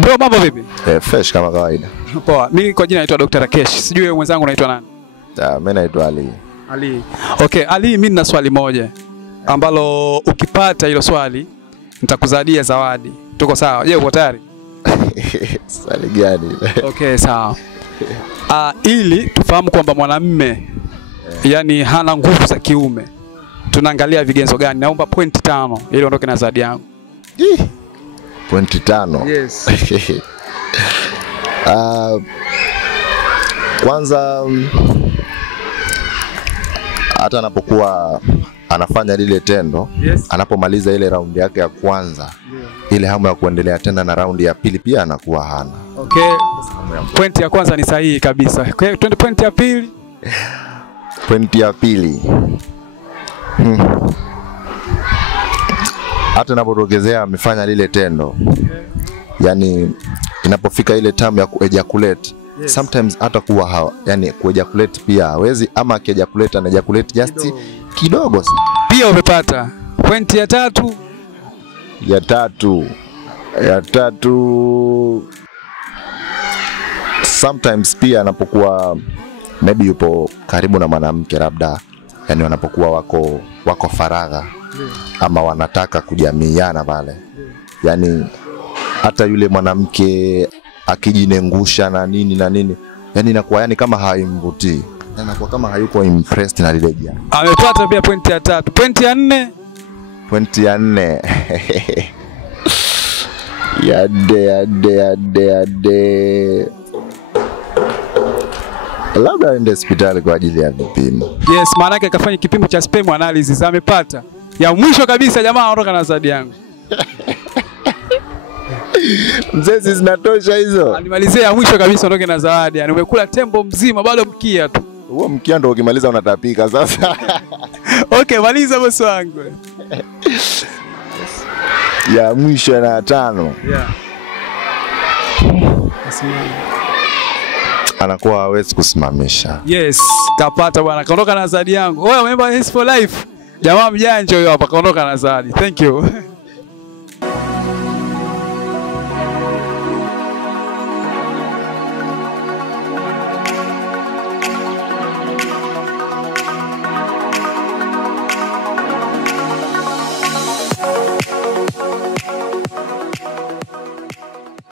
Bro, mambo vipi? Fresh kama kawaida. Poa. Mimi kwa jina naitwa Dr. Rakesh. Sijui wewe mwenzangu unaitwa nani? Mimi naitwa Ali. Ali. Okay, Ali, mimi nina swali moja ambalo ukipata hilo swali nitakuzadia zawadi. Tuko sawa? Je, uko tayari? Swali gani? Okay, sawa. Ili tufahamu kwamba mwanamume yani hana nguvu za kiume, tunaangalia vigezo gani? Naomba pointi 5 ili ondoke na zawadi yangu. Pointi 5. Yes. Kwanza hata anapokuwa anafanya lile tendo, yes, anapomaliza ile raundi yake ya kwanza, ile hamu ya kuendelea tena na raundi ya pili pia anakuwa hana. Okay. Pointi ya kwanza ni sahihi kabisa. Okay, twende pointi ya pili. Pointi ya pili. Hata anapotokezea amefanya lile tendo, yani inapofika ile time ya kuejaculate, yes, sometimes hata kuwa yani kuejaculate pia hawezi, ama akiejaculate anaejaculate just kidogo. Pia umepata pointi ya 3. Ya tatu sometimes pia anapokuwa maybe yupo karibu na mwanamke, labda yani wanapokuwa wako faragha, ama wanataka kujamiiana pale, yani hata yule mwanamke akijinengusha na nini, yani inakuwa yani kama haimvutii, anakuwa kama hayuko impressed na lile jambo. Amepata pia pointi ya 3. Pointi ya 4. Pointi ya 4. Yade. Labda aende hospitali kwa ajili ya vipimo. Yes, maana yake akafanya kipimo cha sperm analysis. Amepata. Ya mwisho kabisa, jamaa ondoka na zawadi yangu. Mzee, zinatosha hizo. Alimalizia ya mwisho kabisa, ondoke na zawadi. Yani umekula tembo mzima bado mkia tu. Huo mkia ndio ukimaliza unatapika sasa. Okay, maliza bosi wangu. Ya mwisho na 5. Yeah. Anakuwa hawezi kusimamisha. Yes, kapata bwana. Kaondoka na zawadi yangu. Wewe member Yes for Life. Jamaa mjanja huyo hapa, kaondoka na zawadi. Thank you.